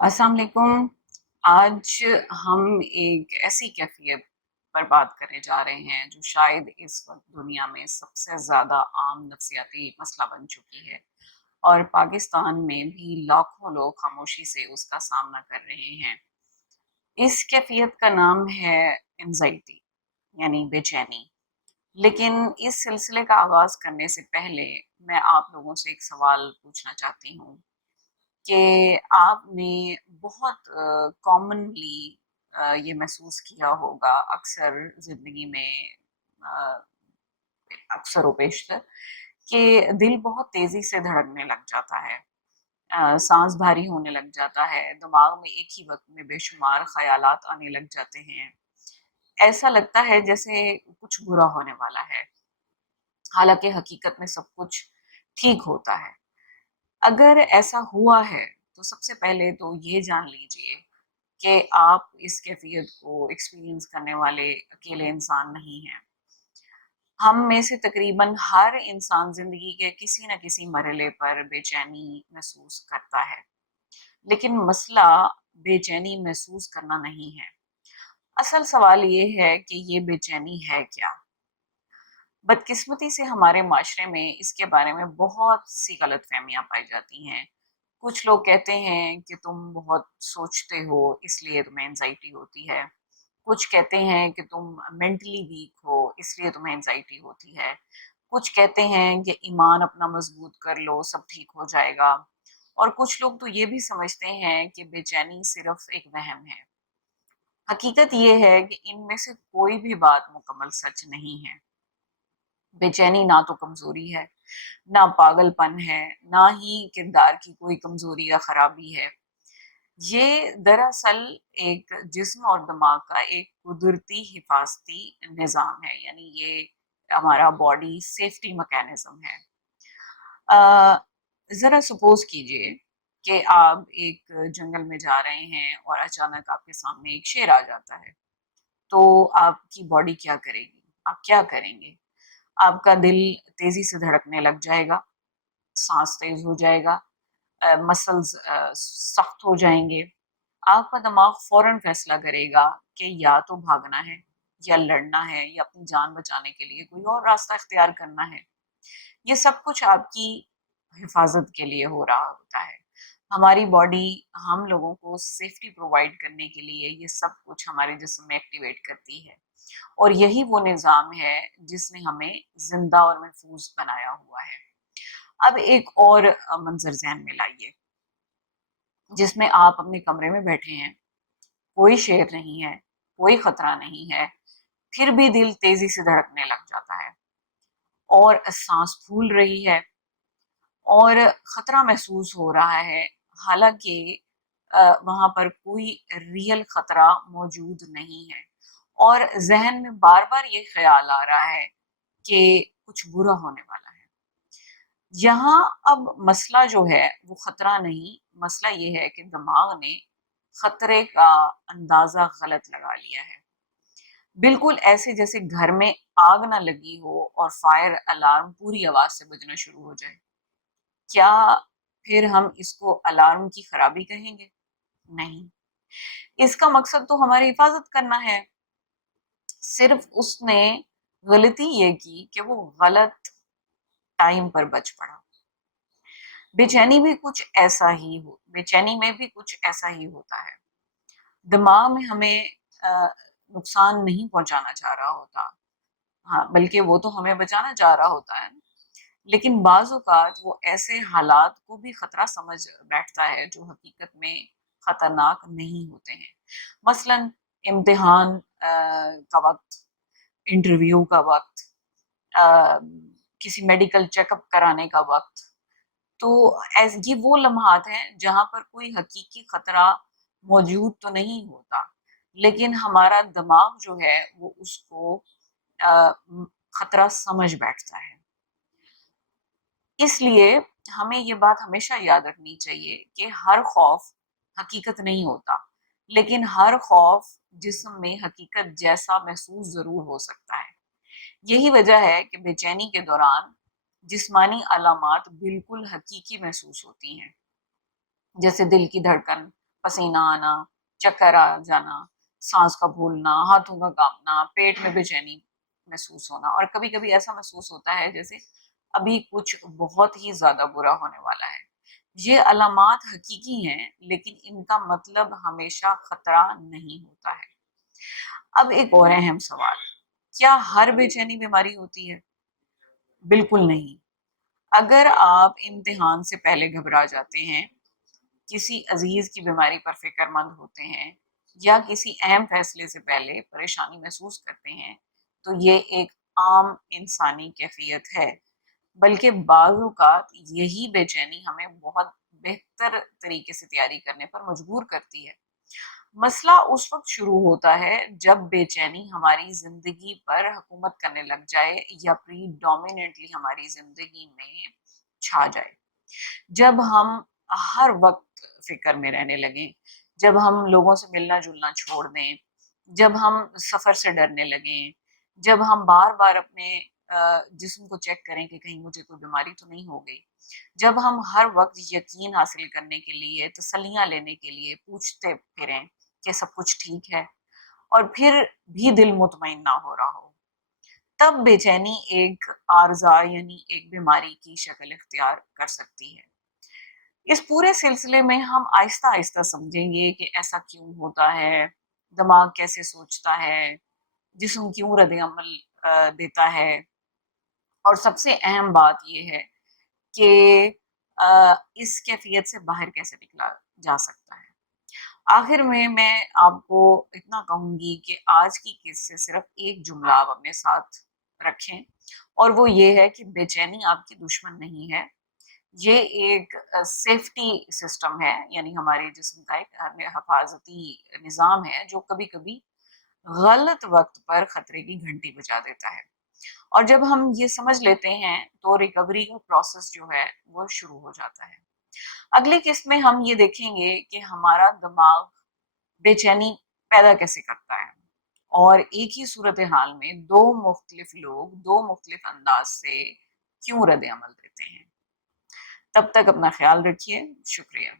अस्सलाम वालेकुम। आज हम एक ऐसी कैफियत पर बात करने जा रहे हैं जो शायद इस वक्त दुनिया में सबसे ज़्यादा आम नफसियाती मसला बन चुकी है, और पाकिस्तान में भी लाखों लोग खामोशी से उसका सामना कर रहे हैं। इस कैफियत का नाम है एंजाइटी, यानी बेचैनी। लेकिन इस सिलसिले का आगाज़ करने से पहले मैं आप लोगों से एक सवाल पूछना चाहती हूँ कि आपने बहुत कॉमनली ये महसूस किया होगा अक्सर ज़िंदगी में, अ, अक्सर व पेशतर, कि दिल बहुत तेज़ी से धड़कने लग जाता है, सांस भारी होने लग जाता है, दिमाग में एक ही वक्त में बेशुमार ख्यालात आने लग जाते हैं। ऐसा लगता है जैसे कुछ बुरा होने वाला है, हालांकि हकीकत में सब कुछ ठीक होता है। अगर ऐसा हुआ है तो सबसे पहले तो ये जान लीजिए कि आप इस कैफियत को एक्सपीरियंस करने वाले अकेले इंसान नहीं हैं। हम में से तकरीबन हर इंसान जिंदगी के किसी न किसी मरहले पर बेचैनी महसूस करता है। लेकिन मसला बेचैनी महसूस करना नहीं है। असल सवाल ये है कि ये बेचैनी है क्या। बदकिस्मती से हमारे माशरे में इसके बारे में बहुत सी गलतफहमियां पाई जाती हैं। कुछ लोग कहते हैं कि तुम बहुत सोचते हो इसलिए तुम्हें एंजाइटी होती है। कुछ कहते हैं कि तुम मेंटली वीक हो इसलिए तुम्हें एंजाइटी होती है। कुछ कहते हैं कि ईमान अपना मजबूत कर लो सब ठीक हो जाएगा। और कुछ लोग तो ये भी समझते हैं कि बेचैनी सिर्फ एक वहम है। हकीकत ये है कि इनमें से कोई भी बात मुकम्मल सच नहीं है। बेचैनी ना तो कमजोरी है, ना पागलपन है, ना ही किरदार की कोई कमजोरी या खराबी है। ये दरअसल एक जिस्म और दिमाग का एक कुदरती हिफाजती निज़ाम है, यानी ये हमारा बॉडी सेफ्टी मैकेनिज्म है। ज़रा सपोज कीजिए कि आप एक जंगल में जा रहे हैं और अचानक आपके सामने एक शेर आ जाता है, तो आपकी बॉडी क्या करेगी? आप क्या करेंगे? आपका दिल तेजी से धड़कने लग जाएगा, सांस तेज हो जाएगा, मसल्स सख्त हो जाएंगे। आपका दिमाग फौरन फैसला करेगा कि या तो भागना है, या लड़ना है, या अपनी जान बचाने के लिए कोई और रास्ता इख्तियार करना है। ये सब कुछ आपकी हिफाजत के लिए हो रहा होता है। हमारी बॉडी हम लोगों को सेफ्टी प्रोवाइड करने के लिए ये सब कुछ हमारे जिस्म में एक्टिवेट करती है, और यही वो निज़ाम है जिसने हमें जिंदा और महफूज बनाया हुआ है। अब एक और मंजर ज़हन में लाइए, जिसमें आप अपने कमरे में बैठे हैं, कोई शेर नहीं है, कोई खतरा नहीं है, फिर भी दिल तेजी से धड़कने लग जाता है, और सांस फूल रही है, और खतरा महसूस हो रहा है। हालांकि वहां पर कोई रियल खतरा मौजूद नहीं है, और जहन में बार बार ये ख्याल आ रहा है कि कुछ बुरा होने वाला है। यहाँ अब मसला जो है वो खतरा नहीं, मसला ये है कि दिमाग ने खतरे का अंदाजा गलत लगा लिया है। बिल्कुल ऐसे जैसे घर में आग ना लगी हो और फायर अलार्म पूरी आवाज से बजना शुरू हो जाए। क्या फिर हम इसको अलार्म की खराबी कहेंगे? नहीं, इसका मकसद तो हमारी हिफाजत करना है। सिर्फ उसने गलती ये की कि वो गलत टाइम पर बच पड़ा। बेचैनी में भी कुछ ऐसा ही होता है। दिमाग में हमें नुकसान नहीं पहुंचाना चाह रहा होता, हाँ, बल्कि वो तो हमें बचाना चाह रहा होता है। लेकिन बाज़ औक़ात वो ऐसे हालात को भी खतरा समझ बैठता है जो हकीकत में खतरनाक नहीं होते हैं। मसलन इम्तिहान का वक्त, इंटरव्यू का वक्त, अ, किसी मेडिकल चेकअप कराने का वक्त। तो ये वो लम्हात हैं जहाँ पर कोई हकीकी खतरा मौजूद तो नहीं होता, लेकिन हमारा दिमाग जो है वो उसको अ, खतरा समझ बैठता है। इसलिए हमें ये बात हमेशा याद रखनी चाहिए कि हर खौफ हकीकत नहीं होता, लेकिन हर खौफ जिस्म में हकीकत जैसा महसूस जरूर हो सकता है। यही वजह है कि बेचैनी के दौरान जिस्मानी अलामात बिल्कुल हकीकी महसूस होती हैं, जैसे दिल की धड़कन, पसीना आना, चक्कर आ जाना, सांस का भूलना, हाथों का कांपना, पेट में बेचैनी महसूस होना, और कभी-कभी ऐसा महसूस होता है जैसे अभी कुछ बहुत ही ज्यादा बुरा होने वाला है। ये अलामात हकीकी हैं, लेकिन इनका मतलब हमेशा खतरा नहीं होता है। अब एक और अहम सवाल, क्या हर बेचैनी बीमारी होती है? बिल्कुल नहीं। अगर आप इम्तिहान से पहले घबरा जाते हैं, किसी अजीज की बीमारी पर फिक्रमंद होते हैं, या किसी अहम फैसले से पहले परेशानी महसूस करते हैं, तो ये एक आम इंसानी कैफियत है। बल्कि बाज़ औक़ात यही बेचैनी हमें बहुत बेहतर तरीके से तैयारी करने पर मजबूर करती है। मसला उस वक्त शुरू होता है जब बेचैनी हमारी जिंदगी पर हुकूमत करने लग जाए, या प्रीडोमिनेंटली हमारी जिंदगी में छा जाए। जब हम हर वक्त फिक्र में रहने लगें, जब हम लोगों से मिलना जुलना छोड़ दें, जब हम सफर से डरने लगें, जब हम बार बार अपने जिस्म को चेक करें कि कहीं मुझे कोई बीमारी तो नहीं हो गई, जब हम हर वक्त यकीन हासिल करने के लिए, तसल्लियां लेने के लिए पूछते फिरें कि सब कुछ ठीक है, और फिर भी दिल मुतमईन ना हो रहा हो, तब बेचैनी एक आर्जा यानी एक बीमारी की शक्ल इख्तियार कर सकती है। इस पूरे सिलसिले में हम आहिस्ता आहिस्ता समझेंगे कि ऐसा क्यों होता है, दिमाग कैसे सोचता है, जिस्म क्यों रद्द-ए-अमल देता है, और सबसे अहम बात ये है कि इस कैफियत से बाहर कैसे निकला जा सकता है। आखिर में मैं आपको इतना कहूँगी कि आज की किस्से सिर्फ एक जुमला आप अपने साथ रखें, और वो ये है कि बेचैनी आपकी दुश्मन नहीं है। ये एक सेफ्टी सिस्टम है, यानी हमारे जिस्म का एक हिफाजती निज़ाम है, जो कभी-कभी गलत वक्त पर खतरे की घंटी बजा देता है। और जब हम ये समझ लेते हैं, तो रिकवरी का प्रोसेस जो है वो शुरू हो जाता है। अगली किस्त में हम ये देखेंगे कि हमारा दिमाग बेचैनी पैदा कैसे करता है, और एक ही सूरत हाल में दो मुख्तलिफ लोग दो मुख्तलिफ अंदाज से क्यों रद्द अमल देते हैं। तब तक अपना ख्याल रखिए। शुक्रिया।